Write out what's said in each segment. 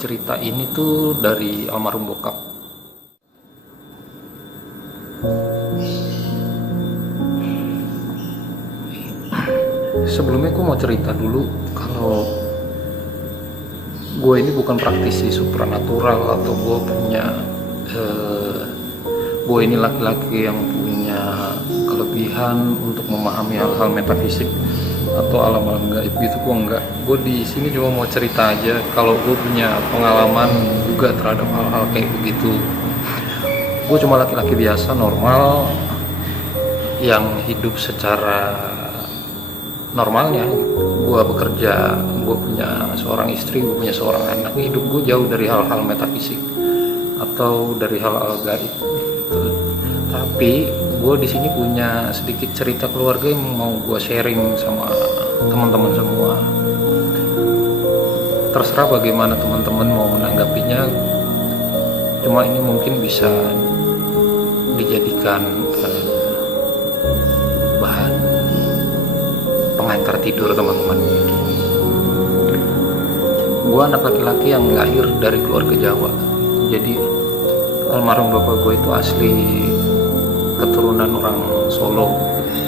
cerita ini tuh dari almarhum bokap. Sebelumnya gue mau cerita dulu kalau gue ini bukan praktisi supranatural atau gue ini laki-laki yang punya kelebihan untuk memahami hal-hal metafisik atau alam-alam gaib gitu. Gue enggak. Gue di sini cuma mau cerita aja kalau gue punya pengalaman juga terhadap hal-hal kayak begitu. Gue cuma laki-laki biasa normal yang hidup secara normalnya. Gue bekerja, gue punya seorang istri, gue punya seorang anak. Hidup gue jauh dari hal-hal metafisik atau dari hal-hal gaib. Tapi gue di sini punya sedikit cerita keluarga yang mau gue sharing sama teman-teman semua. Terserah bagaimana teman-teman mau menanggapinya. Cuma ini mungkin bisa dijadikan bahan pengantar tidur teman-teman. Gue anak laki-laki yang lahir dari keluarga Jawa. Jadi almarhum bapak gue itu asli keturunan orang Solo,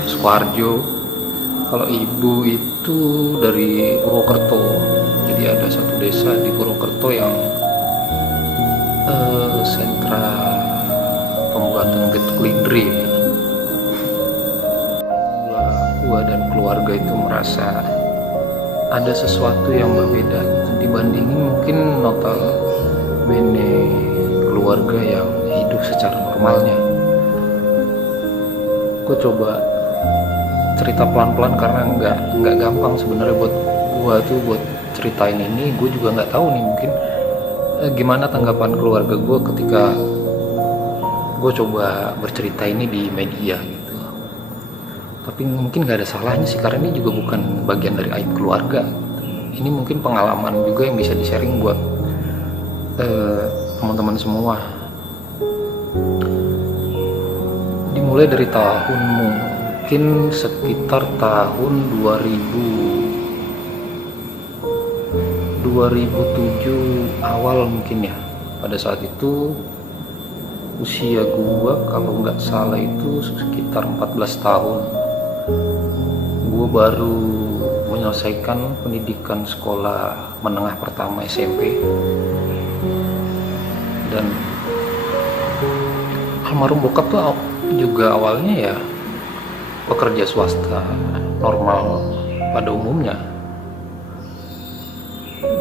Sukoharjo. Kalau ibu itu dari Purwokerto. Jadi ada satu desa di Purwokerto yang sentra pembuatan getuk lindri. Gua dan keluarga itu merasa ada sesuatu yang berbeda gitu, dibandingin mungkin notabene keluarga yang hidup secara normalnya. Gue coba cerita pelan-pelan karena nggak gampang sebenarnya buat gue tuh buat ceritain ini. Gue juga nggak tahu nih mungkin gimana tanggapan keluarga gue ketika gue coba bercerita ini di media gitu. Tapi mungkin nggak ada salahnya sih karena ini juga bukan bagian dari aib keluarga gitu. Ini mungkin pengalaman juga yang bisa di-sharing buat teman-teman semua. Dimulai dari tahun mungkin sekitar tahun 2007 awal mungkin ya. Pada saat itu usia gua kalau nggak salah itu sekitar 14 tahun. Gua baru menyelesaikan pendidikan sekolah menengah pertama SMP. Dan almarhum bokap tuh juga awalnya ya pekerja swasta normal pada umumnya.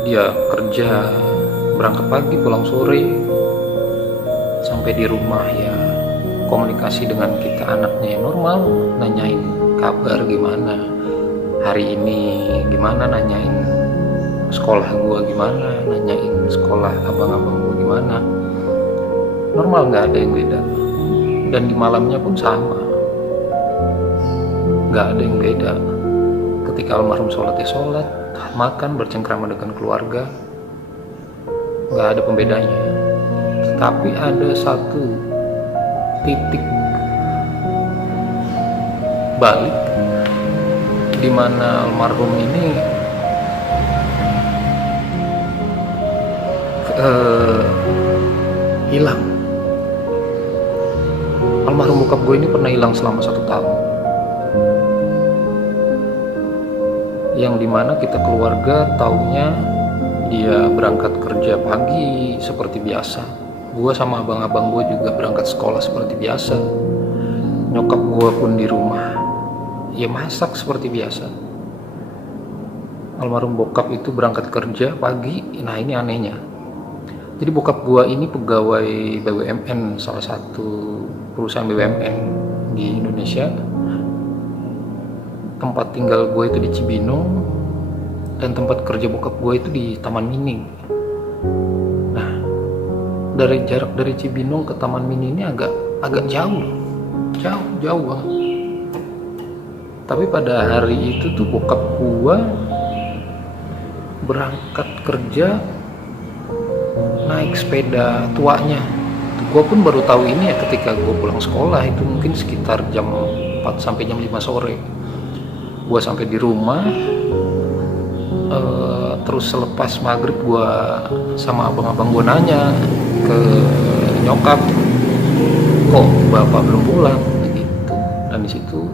Dia kerja berangkat pagi pulang sore, sampai di rumah ya komunikasi dengan kita anaknya yang normal, nanyain kabar gimana hari ini, gimana, nanyain sekolah gua gimana, nanyain sekolah abang-abang gua gimana. Normal, nggak ada yang beda. Dan di malamnya pun sama, nggak ada yang beda. Ketika almarhum sholat ya sholat, makan, bercengkrama dengan keluarga, nggak ada pembedanya. Tapi ada satu titik balik di mana almarhum ini hilang. Almarhum bokap gue ini pernah hilang selama 1 tahun, yang dimana kita keluarga taunya dia berangkat kerja pagi seperti biasa. Gue sama abang-abang gue juga berangkat sekolah seperti biasa. Nyokap gue pun di rumah ya masak seperti biasa. Almarhum bokap itu berangkat kerja pagi. Nah ini anehnya, jadi bokap gue ini pegawai BUMN, salah satu perusahaan BUMN di Indonesia. Tempat tinggal gue itu di Cibinong dan tempat kerja bokap gue itu di Taman Mini. Nah, dari jarak dari Cibinong ke Taman Mini ini agak jauh banget. Tapi pada hari itu tuh bokap gue berangkat kerja naik sepeda tuanya. Gue pun baru tahu ini ya ketika gue pulang sekolah, itu mungkin sekitar jam 4 sampai jam 5 sore. Gue sampai di rumah, Terus selepas maghrib gue sama abang-abang gue nanya ke nyokap, kok bapak belum pulang gitu. Dan di situ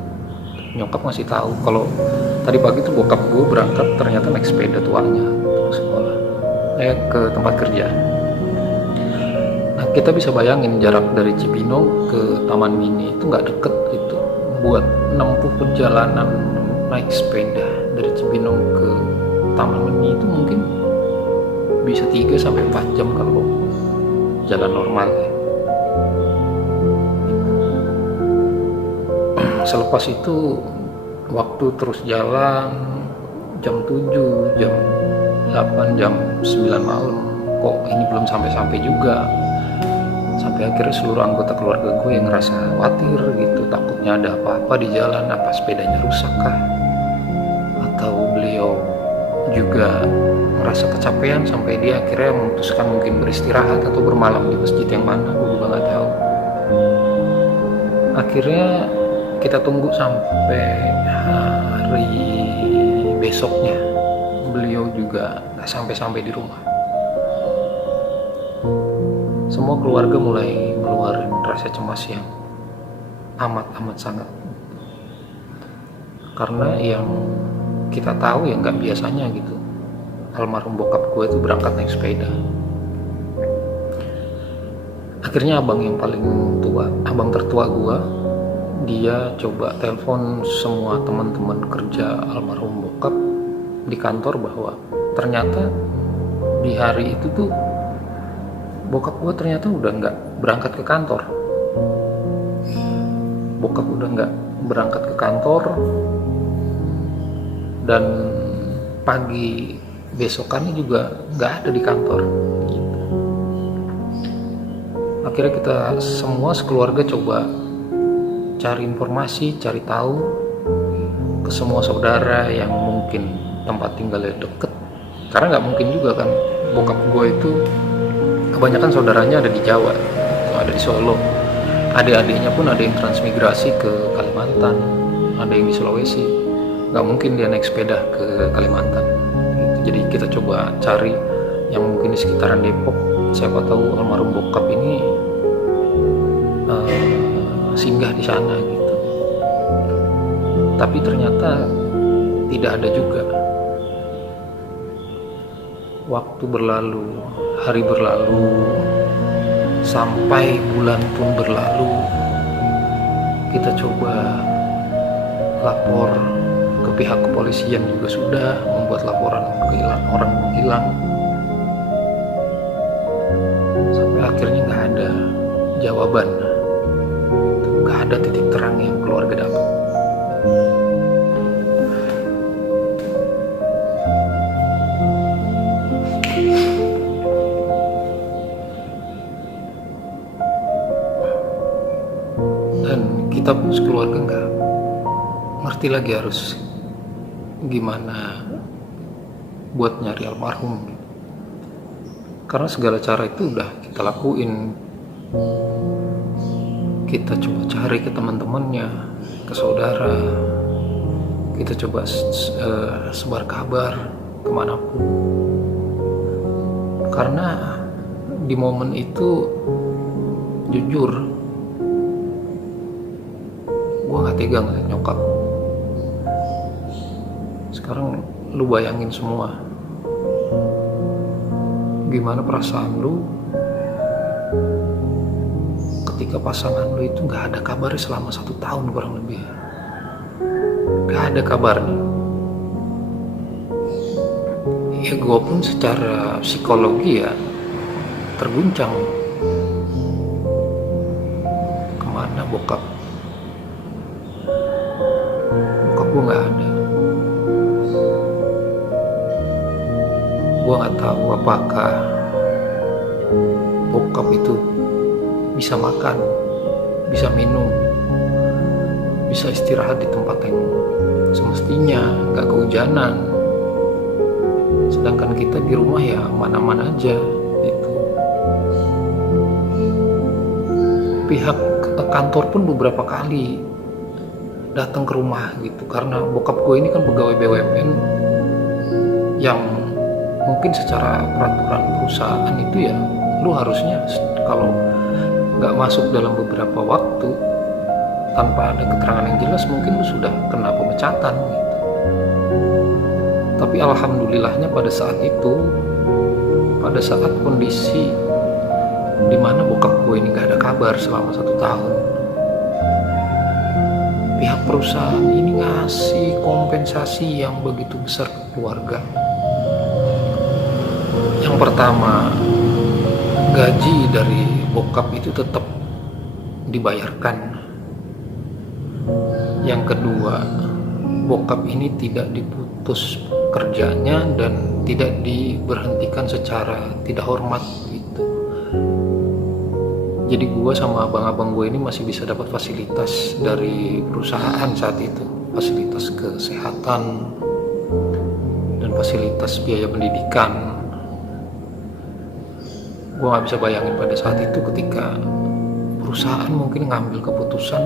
nyokap ngasih tahu kalau tadi pagi tuh bokap gue berangkat ternyata naik sepeda tuanya ke sekolah, ke tempat kerja. Nah, kita bisa bayangin jarak dari Cibinong ke Taman Mini itu nggak deket gitu. Buat menempuh perjalanan naik sepeda dari Cibinong ke Taman Mini itu mungkin bisa 3-4 jam kalau jalan normal ya. Selepas itu waktu terus jalan, jam 7, jam 8, jam 9 malam, kok ini belum sampai-sampai juga. Sampai akhirnya seluruh anggota keluarga gue yang ngerasa khawatir gitu, takutnya ada apa-apa di jalan, apa sepedanya rusak kah, atau beliau juga merasa kecapean sampai dia akhirnya memutuskan mungkin beristirahat atau bermalam di masjid yang mana, gue juga nggak tahu. Akhirnya kita tunggu sampai hari besoknya, beliau juga nggak sampai-sampai di rumah. Semua keluarga mulai meluarin rasa cemas yang amat sangat, karena yang kita tahu ya nggak biasanya gitu, almarhum bokap gue itu berangkat naik sepeda. Akhirnya abang yang paling tua, abang tertua gue, dia coba telepon semua teman-teman kerja almarhum bokap di kantor bahwa ternyata di hari itu tuh bokap gue ternyata udah nggak berangkat ke kantor. Bokap udah nggak berangkat ke kantor, dan pagi besokannya juga nggak ada di kantor gitu. Akhirnya kita semua sekeluarga coba cari informasi, cari tahu ke semua saudara yang mungkin tempat tinggalnya deket, karena nggak mungkin juga kan bokap gue itu kebanyakan saudaranya ada di Jawa, ada di Solo. Adik-adiknya pun ada yang transmigrasi ke Kalimantan, ada yang di Sulawesi. Nggak mungkin dia naik sepeda ke Kalimantan gitu. Jadi kita coba cari yang mungkin di sekitaran Depok, siapa tahu almarhum bokap ini singgah di sana gitu. Tapi ternyata tidak ada juga. Waktu berlalu, hari berlalu, sampai bulan pun berlalu. Kita coba lapor ke pihak kepolisian juga sudah, membuat laporan orang hilang. Sampai akhirnya nggak ada jawaban, nggak ada titik terang yang keluarga dapat. Dan kita pun sekeluarga nggak ngerti lagi harus gimana buat nyari almarhum, karena segala cara itu udah kita lakuin. Kita coba cari ke teman-temannya, ke saudara, kita coba sebar kabar kemanapun, karena di momen itu jujur gue gak tega ngeliat nyokap. Sekarang lu bayangin semua gimana perasaan lu ketika pasangan lu itu gak ada kabarnya selama 1 tahun kurang lebih. Gak ada kabarnya. Ya gue pun secara psikologi ya terguncang. Kemana bokap gue gak ada. Gue gak tahu apakah bokap itu bisa makan, bisa minum, bisa istirahat di tempat yang semestinya, gak kehujanan. Sedangkan kita di rumah ya mana-mana aja gitu. Pihak kantor pun beberapa kali datang ke rumah gitu, karena bokap gue ini kan pegawai BUMN yang mungkin secara peraturan perusahaan itu ya lu harusnya kalau nggak masuk dalam beberapa waktu tanpa ada keterangan yang jelas mungkin lu sudah kena pemecatan gitu. Tapi alhamdulillahnya pada saat itu, pada saat kondisi dimana bokap gue ini gak ada kabar selama 1 tahun, pihak perusahaan ini ngasih kompensasi yang begitu besar ke keluarga. Yang pertama, gaji dari bokap itu tetap dibayarkan. Yang kedua, bokap ini tidak diputus kerjanya dan tidak diberhentikan secara tidak hormat gitu. Jadi gue sama abang-abang gue ini masih bisa dapat fasilitas dari perusahaan saat itu, fasilitas kesehatan dan fasilitas biaya pendidikan. Gue gak bisa bayangin pada saat itu ketika perusahaan mungkin ngambil keputusan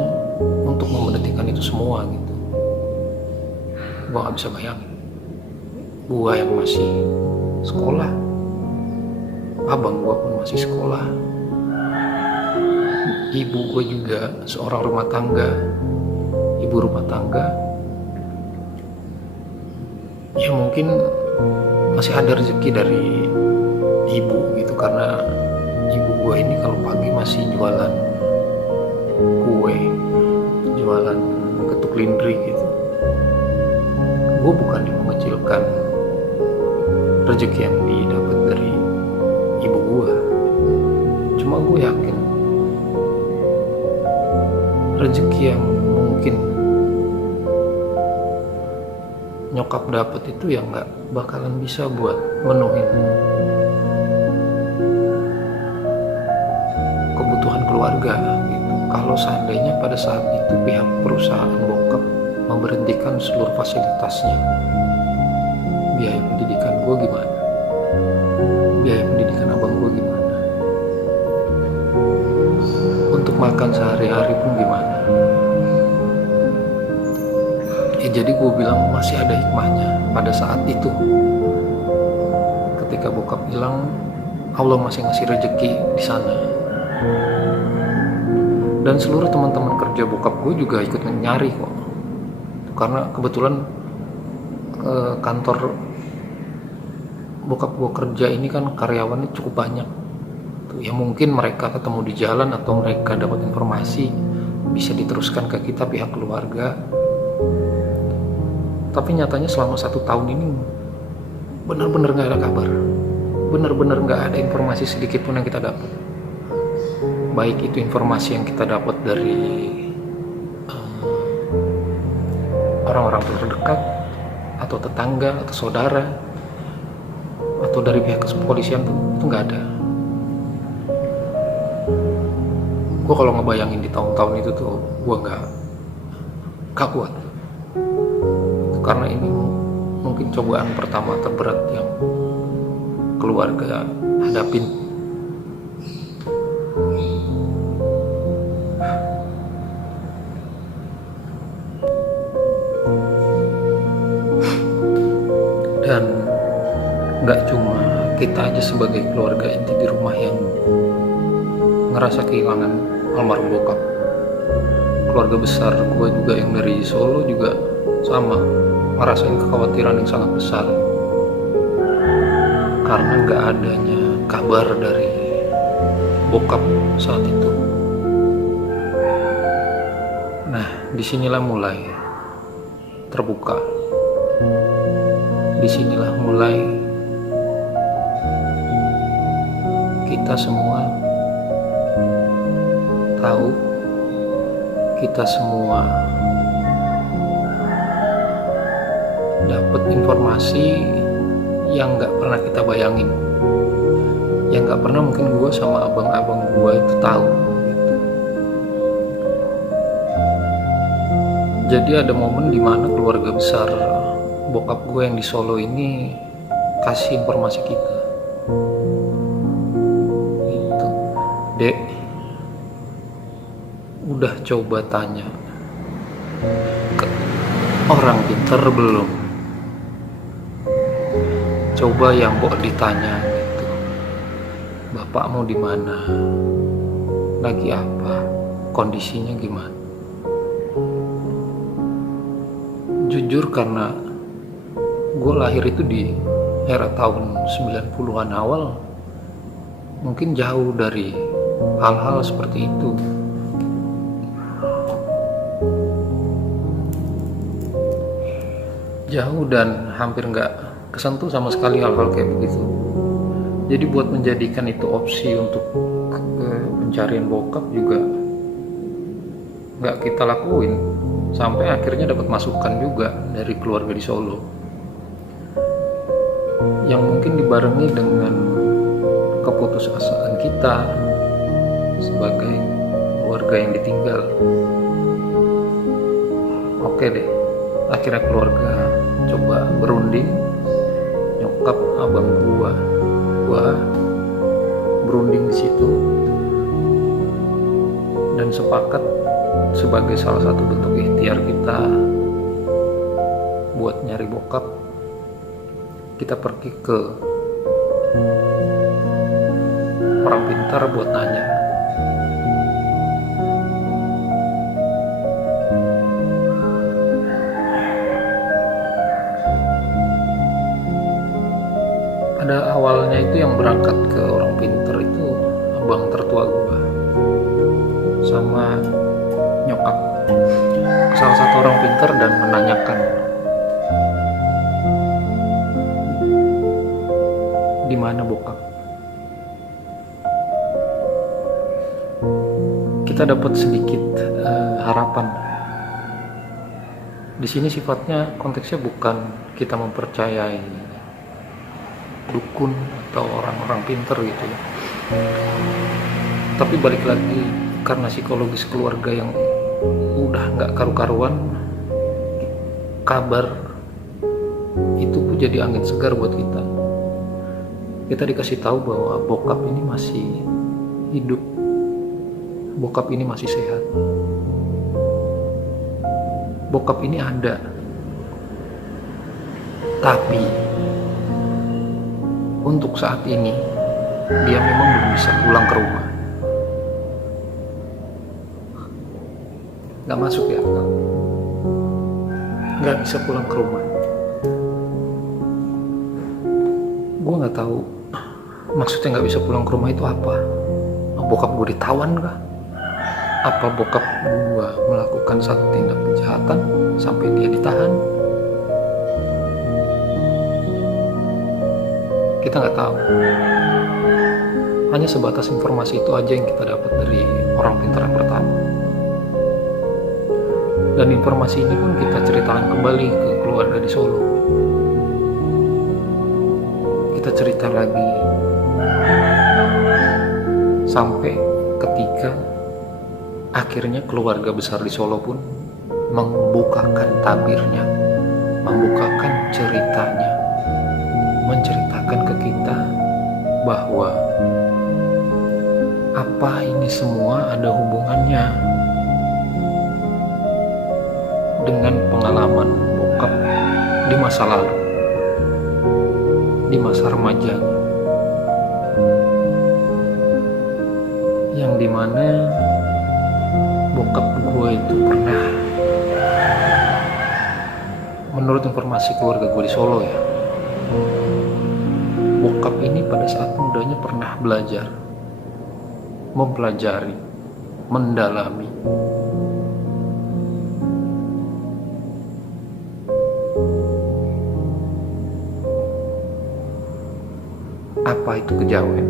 untuk memberhentikan itu semua gitu. Gue gak bisa bayangin. Gue yang masih sekolah, abang gue pun masih sekolah, ibu gue juga seorang rumah tangga, ibu rumah tangga. Ya mungkin masih ada rezeki dari ibu gitu, karena ibu gue ini kalau pagi masih jualan kue, jualan getuk lindri gitu. Gue bukan mengecilkan rezeki yang didapat dari ibu gue, cuma gue yakin rezeki yang mungkin nyokap dapat itu ya nggak bakalan bisa buat menuhin kebutuhan keluarga gitu. Kalau seandainya pada saat itu pihak perusahaan bokap memberhentikan seluruh fasilitasnya, biaya pendidikan gue gimana? Biaya pendidikan abang gue gimana? Untuk makan sehari-hari pun gimana? Ya jadi gue bilang masih ada hikmahnya pada saat itu. Ketika bokap bilang Allah masih ngasih rezeki di sana. Dan seluruh teman-teman kerja bokap gue juga ikut nyari kok. Karena kebetulan kantor bokap gue kerja ini kan karyawannya cukup banyak. Ya mungkin mereka ketemu di jalan atau mereka dapat informasi bisa diteruskan ke kita pihak keluarga. Tapi nyatanya selama 1 tahun ini benar-benar gak ada kabar, benar-benar gak ada informasi sedikit pun yang kita dapat. Baik itu informasi yang kita dapat dari orang-orang terdekat atau tetangga atau saudara atau dari pihak kepolisian pun itu nggak ada. Gue kalau ngebayangin di tahun-tahun itu tuh gue nggak kuat, karena ini mungkin cobaan pertama terberat yang keluarga hadapin. Dan nggak cuma kita aja sebagai keluarga inti di rumah yang ngerasa kehilangan almarhum bokap. Keluarga besar gue juga yang dari Solo juga sama ngerasain kekhawatiran yang sangat besar karena nggak adanya kabar dari bokap saat itu. Nah, disinilah mulai terbuka. Disinilah mulai kita semua tahu, kita semua dapat informasi yang nggak pernah kita bayangin, yang nggak pernah mungkin gue sama abang-abang gue itu tahu gitu. Jadi ada momen dimana keluarga besar bokap gue yang di Solo ini kasih informasi kita gitu. Dek, udah coba tanya ke orang pinter belum Coba yang Mbok ditanya gitu, bapakmu di mana, lagi apa, kondisinya gimana. Jujur karena gue lahir itu di era tahun 90-an awal, mungkin jauh dari hal-hal seperti itu. Jauh dan hampir nggak kesentuh sama sekali hal-hal kayak begitu. Jadi buat menjadikan itu opsi untuk pencarian bokap juga nggak kita lakuin, sampai akhirnya dapat masukan juga dari keluarga di Solo yang mungkin dibarengi dengan keputusasaan kita sebagai keluarga yang ditinggal. Oke deh, akhirnya keluarga coba berunding, nyokap abang gua berunding di situ dan sepakat sebagai salah satu bentuk ikhtiar kita buat nyari bokap, kita pergi ke orang pintar buat nanya. Pada awalnya itu yang berangkat ke orang pintar itu abang tertua gua sama nyokap, salah satu orang pintar, dan menanyakan di mana bokap. Kita dapat sedikit harapan. Di sini sifatnya konteksnya bukan kita mempercayai dukun atau orang-orang pintar gitu ya, tapi balik lagi karena psikologis keluarga yang udah nggak karu-karuan, kabar itu pun jadi angin segar buat kita. Kita dikasih tahu bahwa bokap ini masih hidup, bokap ini masih sehat, bokap ini ada, tapi untuk saat ini dia memang belum bisa pulang ke rumah. Gak masuk ya, gak bisa pulang ke rumah. Gue gak tahu maksudnya gak bisa pulang ke rumah itu apa. Bokap gue ditawan kah? Apa bokap gue melakukan satu tindak kejahatan sampai dia ditahan? Kita nggak tahu. Hanya sebatas informasi itu aja yang kita dapat dari orang pintar yang pertama. Dan informasi ini pun kita ceritakan kembali ke keluarga di Solo. Kita cerita lagi sampai ketika akhirnya keluarga besar di Solo pun membukakan tabirnya, membukakan ceritanya, menceritakan ke kita bahwa apa ini semua ada hubungannya dengan pengalaman bokap di masa lalu, di masa remajanya, yang dimana bokap gue itu pernah, menurut informasi keluarga gue di Solo ya, bokap ini pada saat mudanya pernah belajar, mempelajari, mendalami apa itu kejawen.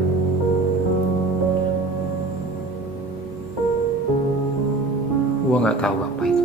Gua nggak tahu apa itu.